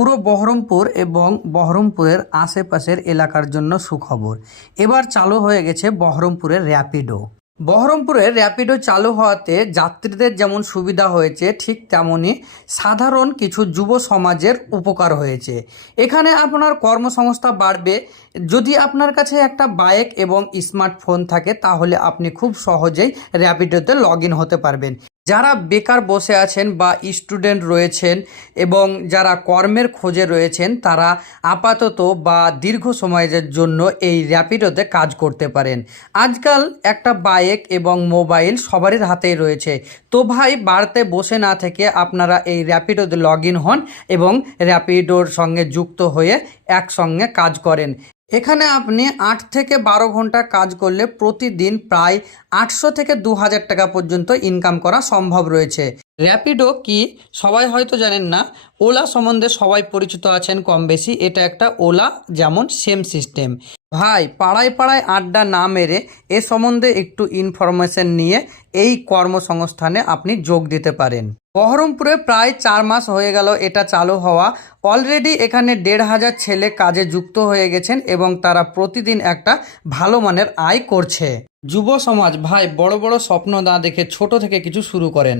পুরো বহরমপুর এবং বহরমপুরের আশেপাশের এলাকার জন্য সুখবর। এবার চালু হয়ে গেছে বহরমপুরের র্যাপিডো। বহরমপুরে র্যাপিডো চালু হওয়াতে যাত্রীদের যেমন সুবিধা হয়েছে, ঠিক তেমনই সাধারণ কিছু যুব সমাজের উপকার হয়েছে। এখানে আপনার কর্মসংস্থান বাড়বে। যদি আপনার কাছে একটা বাইক এবং স্মার্টফোন থাকে তাহলে আপনি খুব সহজেই র্যাপিডোতে লগ ইন হতে পারবেন। যারা বেকার বসে আছেন বা স্টুডেন্ট রয়েছেন এবং যারা কর্মের খোঁজে রয়েছেন, তারা আপাতত বা দীর্ঘ সময়ের জন্য এই র্যাপিডোতে কাজ করতে পারেন। আজকাল একটা বাইক এবং মোবাইল সবারই হাতেই রয়েছে। তো ভাই, বাড়িতে বসে না থেকে আপনারা এই র্যাপিডোতে লগ ইন হন এবং র্যাপিডোর সঙ্গে যুক্ত হয়ে একসঙ্গে কাজ করেন। এখানে আপনি 8 থেকে 12 ঘন্টা কাজ করলে প্রতিদিন প্রায় 800 থেকে 2000 টাকা পর্যন্ত ইনকাম করা সম্ভব রয়েছে। র্যাপিডো কি সবাই হয়তো জানেন না। ওলা সম্বন্ধে সবাই পরিচিত আছেন কম বেশি। এটা একটা ওলা যেমন সেম সিস্টেম। ভাই, পাড়ায় পাড়ায় আড্ডা না মেরে এ সম্বন্ধে একটু ইনফরমেশন নিয়ে এই কর্মসংস্থানে আপনি যোগ দিতে পারেন। বহরমপুরে প্রায় 4 মাস হয়ে গেল এটা চালু হওয়া। অলরেডি এখানে 1500 ছেলে কাজে যুক্ত হয়ে গেছেন এবং তারা প্রতিদিন একটা ভালো মানের আয় করছে। যুব সমাজ ভাই, বড় বড় স্বপ্ন না দেখে ছোট থেকে কিছু শুরু করেন।